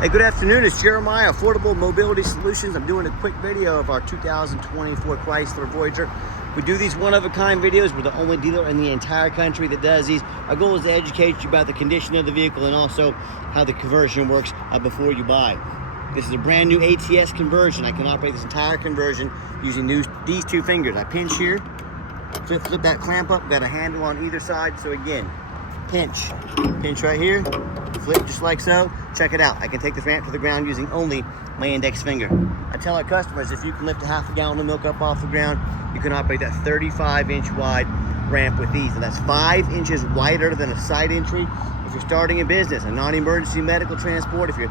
Hey, good afternoon. It's Jeremiah, Affordable Mobility Solutions. I'm doing a quick video of our 2024 Chrysler Voyager. We do these one-of-a-kind videos. We're the only dealer in the entire country that does these. Our goal is to educate you about the condition of the vehicle and also how the conversion works before you buy. This is a brand new ATS conversion. I can operate this entire conversion using these two fingers. I pinch here, flip that clamp up, got a handle on either side. So again, pinch right here, flip just like so. Check it out. I can take the ramp to the ground using only my index finger. I tell our customers, if you can lift a half a gallon of milk up off the ground, you can operate that 35-inch wide ramp with these. And that's 5 inches wider than a side entry. If you're starting a business, a non-emergency medical transport, if you're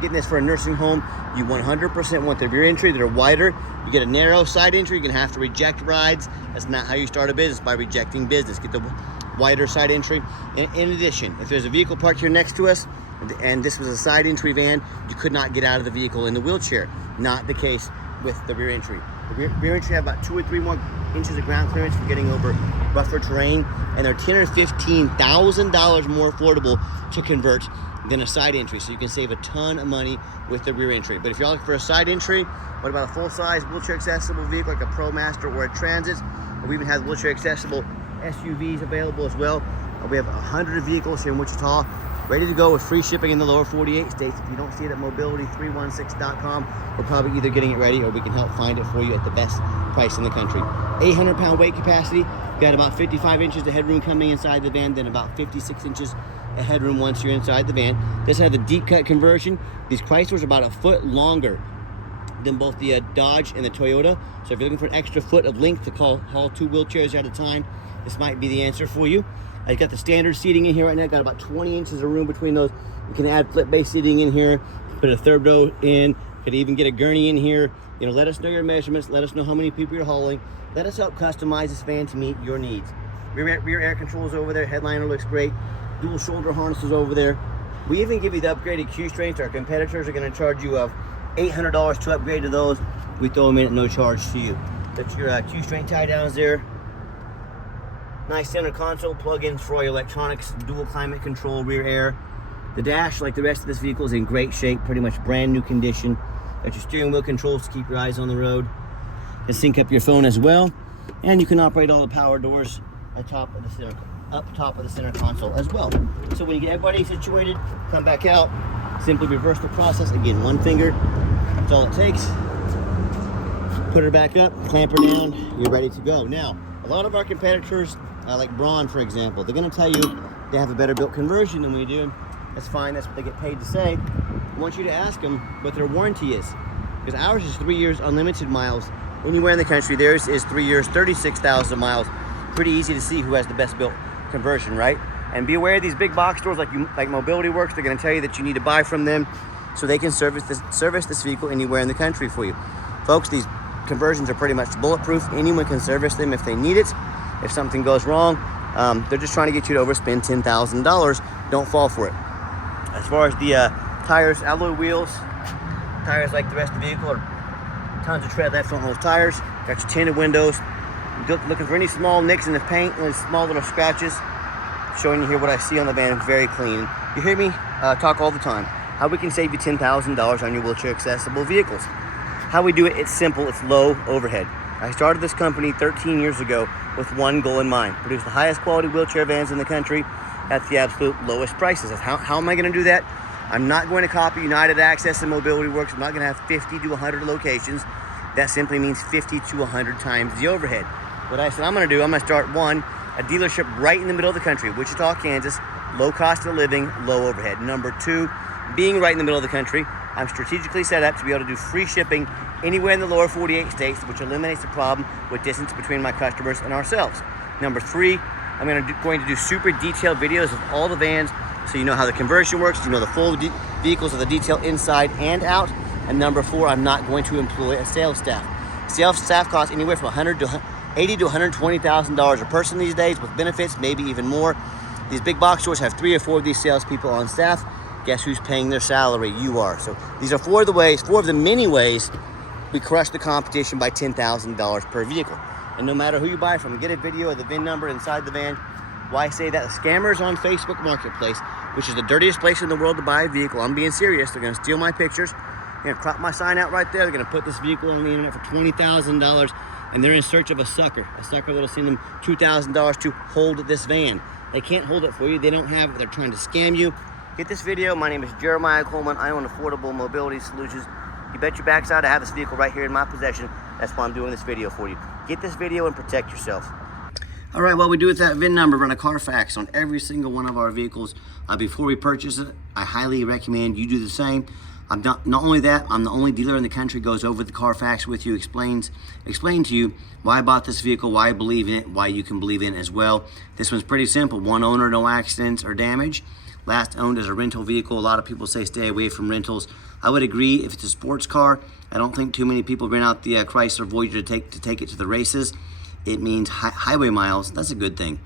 getting this for a nursing home, you 100% want the rear entry that are wider. You get a narrow side entry, you're gonna have to reject rides. That's not how you start a business, by rejecting business. Get the wider side entry. In addition, if there's a vehicle parked here next to us, and this was a side entry van, you could not get out of the vehicle in the wheelchair. Not the case with the rear entry. The rear entry have about 2 or 3 more inches of ground clearance for getting over rougher terrain, and they're $10,000 or $15,000 more affordable to convert than a side entry. So you can save a ton of money with the rear entry. But if you're looking for a side entry, what about a full-size wheelchair accessible vehicle like a ProMaster or a Transit? We even have wheelchair accessible SUVs available as well. We have 100 vehicles here in Wichita, ready to go with free shipping in the lower 48 states. If you don't see it at mobility316.com, we're probably either getting it ready or we can help find it for you at the best price in the country. 800-pound weight capacity. We've got about 55 inches of headroom coming inside the van, then about 56 inches of headroom once you're inside the van. This has the deep cut conversion. These Chryslers are about a foot longer than both the Dodge and the Toyota. So if you're looking for an extra foot of length to haul 2 wheelchairs at a time, this might be the answer for you. I've got the standard seating in here right now. Got about 20 inches of room between those. You can add flip-based seating in here, put a third row in, could even get a gurney in here. You know, let us know your measurements, let us know how many people you're hauling. Let us help customize this van to meet your needs. Rear air controls over there, headliner looks great, dual shoulder harnesses over there. We even give you the upgraded Q strains. Our competitors are gonna charge you $800 to upgrade to those. We throw them in at no charge to you. That's your Q strain tie downs there. Nice center console, plug-ins for all your electronics, dual climate control, rear air. The dash, like the rest of this vehicle, is in great shape, pretty much brand new condition. Got your steering wheel controls to keep your eyes on the road. You sync up your phone as well, and you can operate all the power doors up top of the center console as well. So when you get everybody situated, come back out, simply reverse the process. Again, one finger, that's all it takes. Put her back up, clamp her down, you're ready to go. Now, a lot of our competitors, like Braun, for example, they're going to tell you they have a better built conversion than we do. That's fine. That's what they get paid to say. I want you to ask them what their warranty is, because ours is 3 years unlimited miles. Anywhere in the country, theirs is 3 years, 36,000 miles. Pretty easy to see who has the best built conversion, right? And be aware of these big box stores like Mobility Works. They're going to tell you that you need to buy from them so they can service this vehicle anywhere in the country for you. Folks, these conversions are pretty much bulletproof. Anyone can service them if they need it. If something goes wrong, they're just trying to get you to overspend $10,000. Don't fall for it. As far as the tires, alloy wheels, tires like the rest of the vehicle, are tons of tread left on those tires. Got your tinted windows. Looking for any small nicks in the paint, any small little scratches. Showing you here what I see on the van, very clean. You hear me talk all the time. How we can save you $10,000 on your wheelchair accessible vehicles. How we do it, it's simple, it's low overhead. I started this company 13 years ago with one goal in mind: produce the highest quality wheelchair vans in the country at the absolute lowest prices. How am I going to do that? I'm not going to copy United Access and Mobility Works. I'm not going to have 50 to 100 locations. That simply means 50 to 100 times the overhead. What I said I'm going to do, I'm going to start a dealership right in the middle of the country, Wichita, Kansas, low cost of living, low overhead. Number 2, being right in the middle of the country, I'm strategically set up to be able to do free shipping anywhere in the lower 48 states, which eliminates the problem with distance between my customers and ourselves. Number 3, I'm going to do super detailed videos of all the vans so you know how the conversion works, you know the full vehicles of the detail inside and out. And number 4, I'm not going to employ a sales staff. Sales staff costs anywhere from $80,000 to $120,000 a person these days, with benefits, maybe even more. These big box stores have 3 or 4 of these salespeople on staff. Guess who's paying their salary? You are. So these are 4 of the many ways we crush the competition by $10,000 per vehicle. And no matter who you buy from, get a video of the VIN number inside the van. Why I say that? The scammers on Facebook Marketplace which is the dirtiest place in the world to buy a vehicle. I'm being serious. They're going to steal my pictures. They're going to crop my sign out right there. They're going to put this vehicle on the internet for $20,000, and they're in search of a sucker that'll send them $2,000 to hold this van. They can't hold it for you. They don't have it. They're trying to scam you. Get this video. My name is Jeremiah Coleman. I own Affordable Mobility Solutions. You bet your backside I have this vehicle right here in my possession. That's why I'm doing this video for you. Get this video and protect yourself. All right, what we do with that VIN number, run a Carfax on every single one of our vehicles before we purchase it. I highly recommend you do the same. Not only that, I'm the only dealer in the country goes over the Carfax with you, explain to you why I bought this vehicle, why I believe in it, why you can believe in it as well. This one's pretty simple. One owner, no accidents or damage. Last owned as a rental vehicle. A lot of people say stay away from rentals. I would agree. If it's a sports car, I don't think too many people rent out the Chrysler Voyager to take it to the races. It means highway miles. That's a good thing.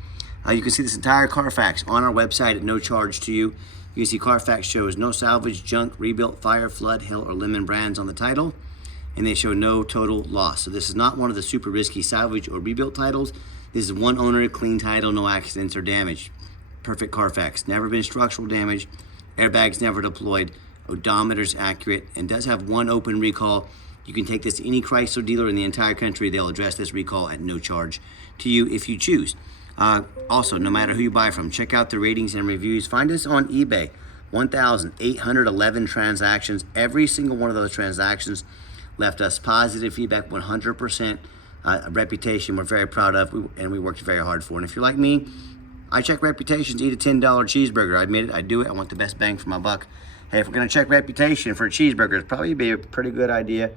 You can see this entire Carfax on our website at no charge to you. You can see Carfax shows no salvage, junk, rebuilt, fire, flood, hail, or lemon brands on the title, and they show no total loss. So this is not one of the super risky salvage or rebuilt titles. This is one owner, clean title, no accidents or damage. Perfect Carfax. Never been structural damage. Airbags never deployed. Odometer's accurate and does have one open recall. You can take this to any Chrysler dealer in the entire country. They'll address this recall at no charge to you if you choose. Also, no matter who you buy from, check out the ratings and reviews. Find us on eBay. 1,811 transactions. Every single one of those transactions left us positive feedback, 100% reputation we're very proud of, and we worked very hard for. And if you're like me, I check reputations, eat a $10 cheeseburger. I admit it, I do it. I want the best bang for my buck. Hey, if we're gonna check reputation for a cheeseburger, it'd probably be a pretty good idea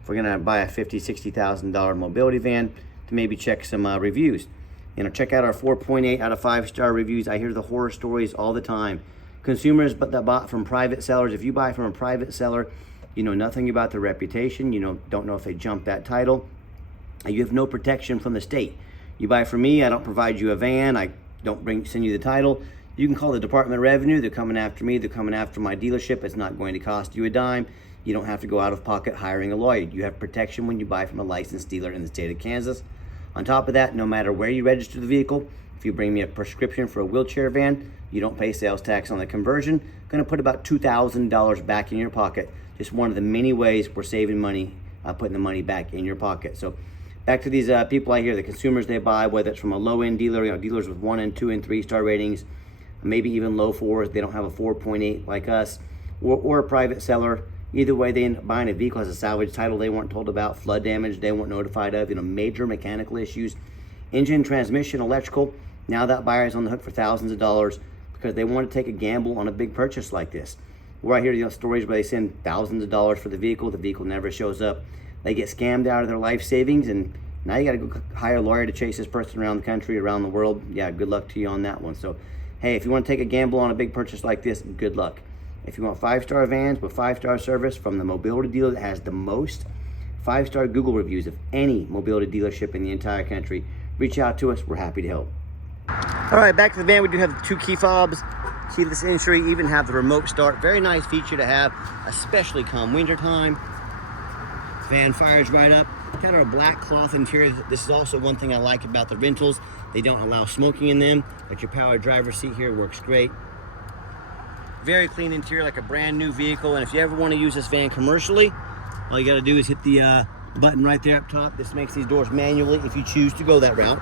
if we're gonna buy a $50,000, $60,000 mobility van to maybe check some reviews. You know, check out our 4.8 out of 5-star reviews. I hear the horror stories all the time. Consumers that bought from private sellers, if you buy from a private seller, you know nothing about their reputation. You don't know if they jumped that title. You have no protection from the state. You buy from me, I don't provide you a van. I don't send you the title. You can call the Department of Revenue. They're coming after me. They're coming after my dealership. It's not going to cost you a dime. You don't have to go out of pocket hiring a lawyer. You have protection when you buy from a licensed dealer in the state of Kansas. On top of that, no matter where you register the vehicle, if you bring me a prescription for a wheelchair van, you don't pay sales tax on the conversion. Going to put about $2,000 back in your pocket. Just one of the many ways we're saving money, putting the money back in your pocket. So back to these people I hear, the consumers they buy, whether it's from a low-end dealer, dealers with 1 and 2 and 3-star ratings, maybe even low 4s, they don't have a 4.8 like us, or a private seller. Either way, they end up buying a vehicle as a salvage title they weren't told about, flood damage they weren't notified of, major mechanical issues, engine, transmission, electrical. Now that buyer is on the hook for thousands of dollars because they want to take a gamble on a big purchase like this. Where I hear stories where they send thousands of dollars for the vehicle never shows up. They get scammed out of their life savings, and now you got to go hire a lawyer to chase this person around the country, around the world. Yeah, good luck to you on that one. So, hey, if you want to take a gamble on a big purchase like this, good luck. If you want 5-star vans with 5-star service from the mobility dealer that has the most 5-star Google reviews of any mobility dealership in the entire country, reach out to us. We're happy to help. All right, back to the van. We do have the 2 key fobs, keyless entry, even have the remote start. Very nice feature to have, especially come winter time. Van fires right up. Got our black cloth interior. This is also one thing I like about the rentals. They don't allow smoking in them, but your power driver's seat here works great. Very clean interior, like a brand new vehicle. And if you ever want to use this van commercially, all you got to do is hit the button right there up top. This makes these doors manually if you choose to go that route.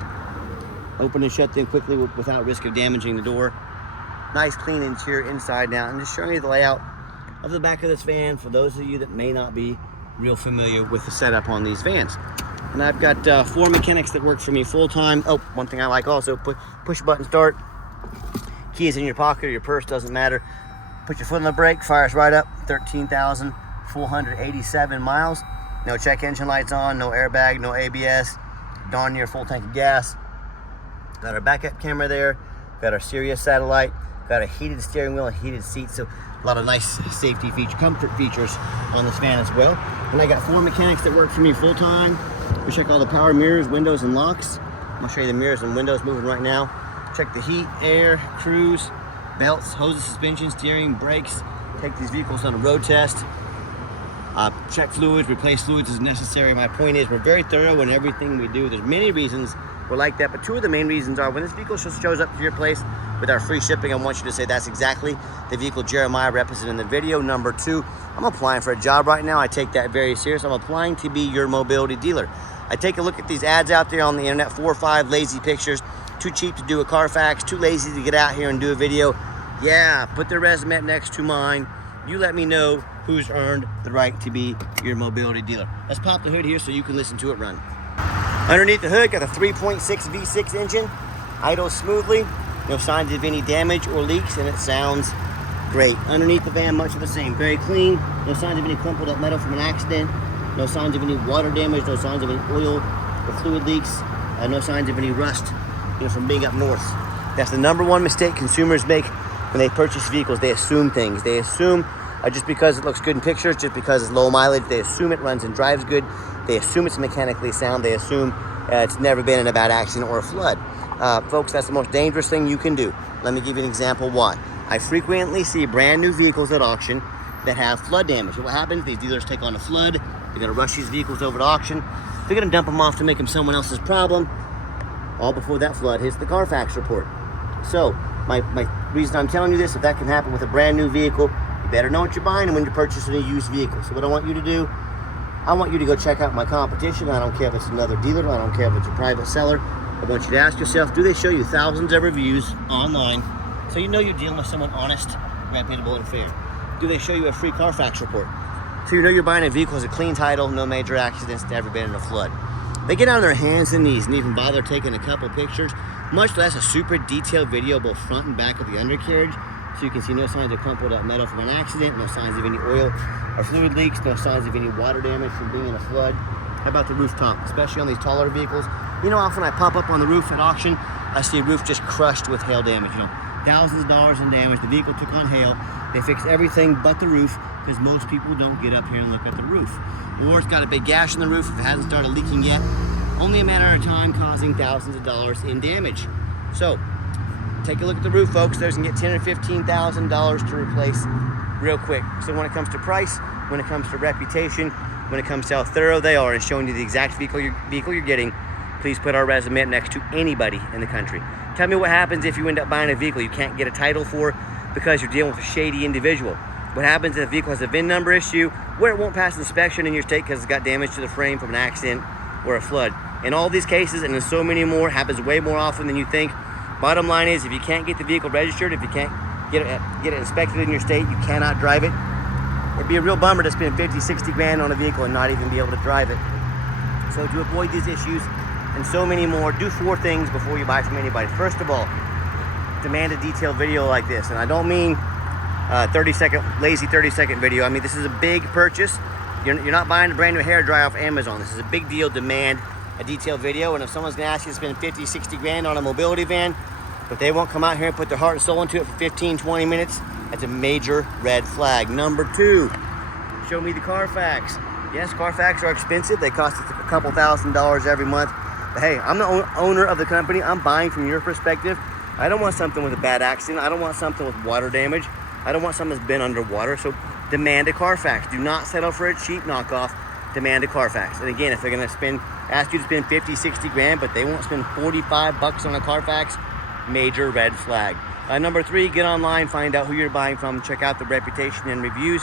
Open and shut them quickly without risk of damaging the door. Nice clean interior inside now. And just showing you the layout of the back of this van for those of you that may not be real familiar with the setup on these vans. And I've got 4 mechanics that work for me full-time. Oh, one thing I like also, push button start. Key is in your pocket or your purse, doesn't matter. Put your foot on the brake, fires right up. 13,487 miles. No check engine lights on, no airbag, no ABS. Darn near full tank of gas. Got our backup camera there. Got our Sirius satellite. Got a heated steering wheel and heated seats. So a lot of nice safety features, comfort features on this van as well. And I got 4 mechanics that work for me full time. We check all the power mirrors, windows, and locks. I'm gonna show you the mirrors and windows moving right now. Check the heat, air, cruise, belts, hoses, suspension, steering, brakes. Take these vehicles on a road test. Check fluids, replace fluids as necessary. My point is, we're very thorough in everything we do. There's many reasons we're like that, but 2 of the main reasons are when this vehicle shows up to your place, with our free shipping, I want you to say that's exactly the vehicle Jeremiah represented in the video. Number two, I'm applying for a job right now. I take that very serious. I'm applying to be your mobility dealer. I take a look at these ads out there on the internet, 4 or 5 lazy pictures, too cheap to do a Carfax, too lazy to get out here and do a video. Yeah, put their resume next to mine. You let me know who's earned the right to be your mobility dealer. Let's pop the hood here so you can listen to it run. Underneath the hood, got a 3.6 V6 engine, idles smoothly, no signs of any damage or leaks, and it sounds great. Underneath the van, much of the same, very clean, no signs of any crumpled up metal from an accident, no signs of any water damage, no signs of any oil or fluid leaks, no signs of any rust, from being up north. That's the number one mistake consumers make when they purchase vehicles. They assume things. They assume just because it looks good in pictures, just because it's low mileage, they assume it runs and drives good. They assume it's mechanically sound. They assume it's never been in a bad accident or a flood. Folks, that's the most dangerous thing you can do. Let me give you an example why. I frequently see brand new vehicles at auction that have flood damage. And what happens? These dealers take on a flood. They're going to rush these vehicles over to auction. They're going to dump them off to make them someone else's problem, all before that flood hits the Carfax report. So my reason I'm telling you this, if that can happen with a brand new vehicle, you better know what you're buying when you're purchasing a used vehicle. So what I want you to do, I want you to go check out my competition. I don't care if it's another dealer. I don't care if it's a private seller. I want you to ask yourself, do they show you thousands of reviews online so you know you're dealing with someone honest, reputable, and fair? Do they show you a free Carfax report so you know you're buying a vehicle with a clean title, no major accidents, never been in a flood? They get on their hands and knees and even bother taking a couple pictures, much less a super detailed video both front and back of the undercarriage, so you can see no signs of crumpled up metal from an accident, no signs of any oil or fluid leaks, no signs of any water damage from being in a flood. How about the rooftop, especially on these taller vehicles? You know, often I pop up on the roof at auction, I see a roof just crushed with hail damage. Thousands of dollars in damage. The vehicle took on hail. They fixed everything but the roof because most people don't get up here and look at the roof. Or it's got a big gash in the roof if it hasn't started leaking yet. Only a matter of time causing thousands of dollars in damage. So, take a look at the roof, folks. Those can get $10,000 or $15,000 to replace real quick. So when it comes to price, when it comes to reputation, when it comes to how thorough they are and showing you the exact vehicle you're getting, please put our resume next to anybody in the country. Tell me what happens if you end up buying a vehicle you can't get a title for because you're dealing with a shady individual. What happens if the vehicle has a VIN number issue where it won't pass inspection in your state because it's got damage to the frame from an accident or a flood. In all these cases, and in so many more, happens way more often than you think. Bottom line is, if you can't get the vehicle registered, if you can't get it inspected in your state, you cannot drive it. It'd be a real bummer to spend 50, 60 grand on a vehicle and not even be able to drive it. So to avoid these issues and so many more, do 4 things before you buy from anybody. First of all, demand a detailed video like this. And I don't mean lazy 30-second video. I mean, this is a big purchase. You're not buying a brand new hairdryer off Amazon. This is a big deal. Demand a detailed video. And if someone's gonna ask you to spend 50, 60 grand on a mobility van, but they won't come out here and put their heart and soul into it for 15, 20 minutes, that's a major red flag. Number 2, show me the Carfax. Yes, Carfax are expensive. They cost us a couple $1,000s every month. But hey, I'm the owner of the company. I'm buying from your perspective. I don't want something with a bad accident. I don't want something with water damage. I don't want something that's been underwater. So demand a Carfax. Do not settle for a cheap knockoff. Demand a Carfax. And again, if they're gonna ask you to spend 50, 60 grand, but they won't spend 45 bucks on a Carfax, major red flag. Number 3, get online, find out who you're buying from, check out the reputation and reviews.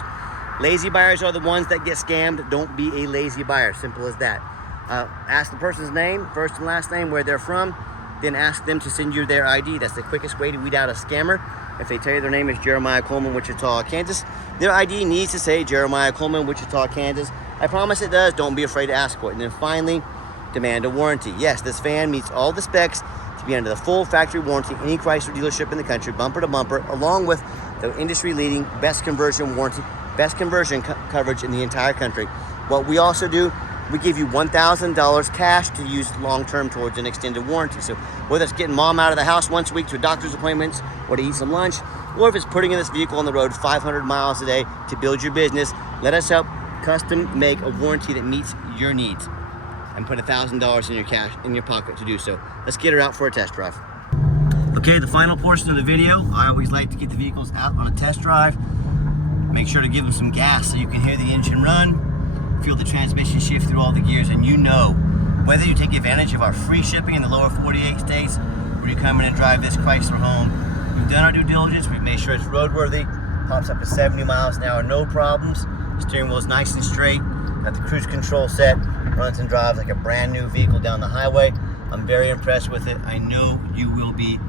Lazy buyers are the ones that get scammed. Don't be a lazy buyer, simple as that. Ask the person's name, first and last name, where they're from, then ask them to send you their ID. That's the quickest way to weed out a scammer. If they tell you their name is Jeremiah Coleman, Wichita, Kansas, their ID needs to say Jeremiah Coleman, Wichita, Kansas. I promise it does. Don't be afraid to ask for it. And then finally, demand a warranty. Yes, this van meets all the specs to be under the full factory warranty, any Chrysler dealership in the country, bumper to bumper, along with the industry-leading best conversion warranty, best conversion coverage in the entire country. What we also do, we give you $1,000 cash to use long-term towards an extended warranty. So whether it's getting mom out of the house once a week to a doctor's appointments or to eat some lunch, or if it's putting this vehicle on the road 500 miles a day to build your business, let us help custom make a warranty that meets your needs and put $1,000 in your cash in your pocket to do so. Let's get her out for a test drive. Okay, the final portion of the video, I always like to get the vehicles out on a test drive. Make sure to give them some gas so you can hear the engine run, feel the transmission shift through all the gears, and you know whether you take advantage of our free shipping in the lower 48 states or you come in and drive this Chrysler home done our due diligence. We've made sure it's roadworthy. Pops up to 70 miles an hour, no problems. Steering wheel's nice and straight. Got the cruise control set. Runs and drives like a brand new vehicle down the highway. I'm very impressed with it. I know you will be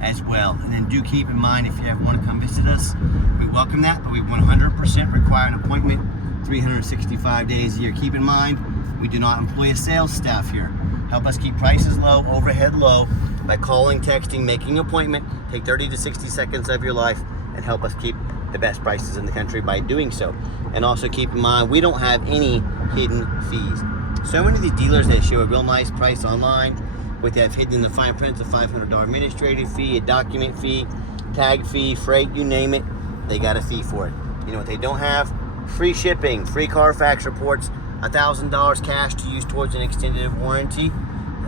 as well. And then do keep in mind, if you ever want to come visit us, we welcome that, but we 100% require an appointment 365 days a year. Keep in mind, we do not employ a sales staff here. Help us keep prices low, overhead low, by calling, texting, making an appointment. Take 30 to 60 seconds of your life and help us keep the best prices in the country by doing so. And also keep in mind, we don't have any hidden fees. So many of these dealers, they show a real nice price online, but they have hidden in the fine print a $500 administrative fee, a document fee, tag fee, freight, you name it, they got a fee for it. You know what they don't have? Free shipping, free Carfax reports, $1,000 cash to use towards an extended warranty.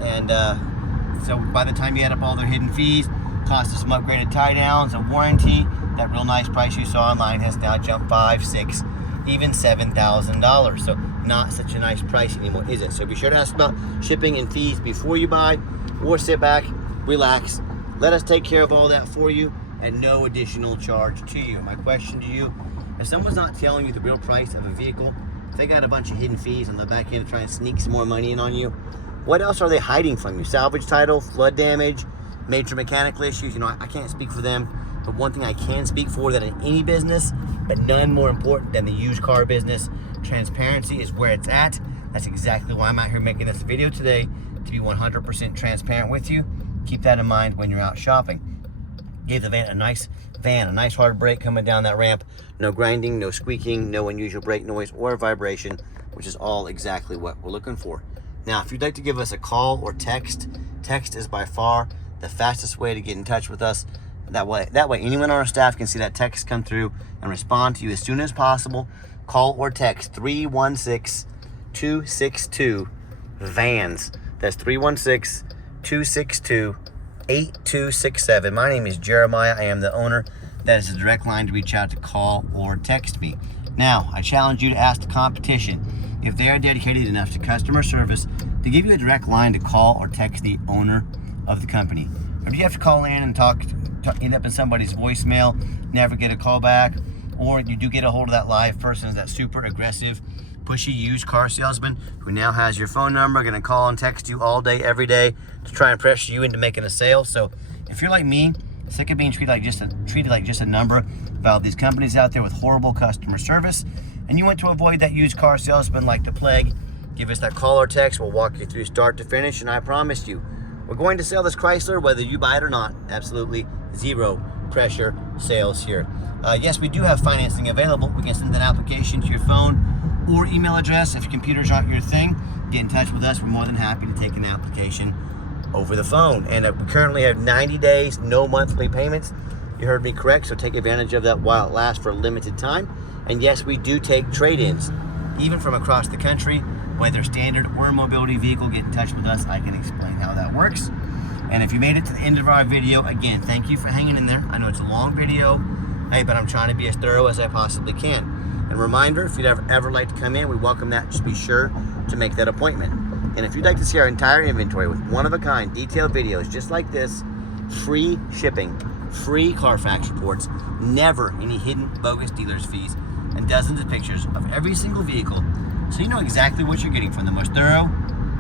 And so by the time you add up all their hidden fees, cost of some upgraded tie downs, a warranty, that real nice price you saw online has now jumped $5,000, $6,000, even $7,000. So not such a nice price anymore, is it? So be sure to ask about shipping and fees before you buy, or sit back, relax, let us take care of all that for you at no additional charge to you. My question to you, if someone's not telling you the real price of a vehicle, if they got a bunch of hidden fees on the back end to try and sneak some more money in on you, what else are they hiding from you? Salvage title, flood damage, major mechanical issues. You know, I can't speak for them, but one thing I can speak for, that in any business, but none more important than the used car business, transparency is where it's at. That's exactly why I'm out here making this video today, to be 100% transparent with you. Keep that in mind when you're out shopping. Give the van a nice hard brake coming down that ramp. No grinding, no squeaking, no unusual brake noise or vibration, which is all exactly what we're looking for. Now, if you'd like to give us a call or text is by far the fastest way to get in touch with us. That way anyone on our staff can see that text come through and respond to you as soon as possible. Call or text 316-262-VANS. That's 316-262-8267. My name is Jeremiah. I am the owner. That is a direct line to reach out to, call or text me. Now, I challenge you to ask the competition if they are dedicated enough to customer service to give you a direct line to call or text the owner of the company. Or do you have to call in and end up in somebody's voicemail, never get a call back, or you do get a hold of that live person, that super aggressive, pushy used car salesman who now has your phone number, gonna call and text you all day, every day to try and pressure you into making a sale. So if you're like me, sick of being treated like just a number by all these companies out there with horrible customer service, and you want to avoid that used car salesman like the plague, give us that call or text. We'll walk you through start to finish, and I promise you, we're going to sell this Chrysler whether you buy it or not. Absolutely zero pressure sales here. Yes, we do have financing available. We can send an application to your phone or email address. If computers aren't your thing, get in touch with us. We're more than happy to take an application over the phone. And we currently have 90 days, no monthly payments. You heard me correct, so take advantage of that while it lasts for a limited time. And yes, we do take trade-ins, even from across the country, whether standard or a mobility vehicle. Get in touch with us. I can explain how that works. And if you made it to the end of our video, again, thank you for hanging in there. I know it's a long video, hey, but I'm trying to be as thorough as I possibly can. And a reminder, if you'd ever like to come in, we welcome that. Just be sure to make that appointment. And if you'd like to see our entire inventory with one-of-a-kind detailed videos just like this, free shipping, free Carfax reports, never any hidden bogus dealer's fees, and dozens of pictures of every single vehicle, so you know exactly what you're getting from the most thorough,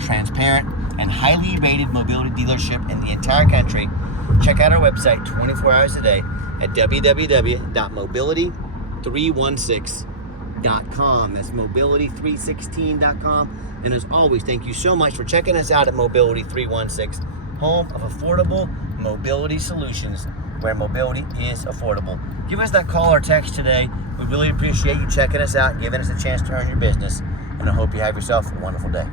transparent, and highly rated mobility dealership in the entire country, check out our website 24 hours a day at www.mobility316.com. That's mobility316.com. And as always, thank you so much for checking us out at Mobility 316, home of affordable mobility solutions, where mobility is affordable. Give us that call or text today. We really appreciate you checking us out and giving us a chance to earn your business. And I hope you have yourself a wonderful day.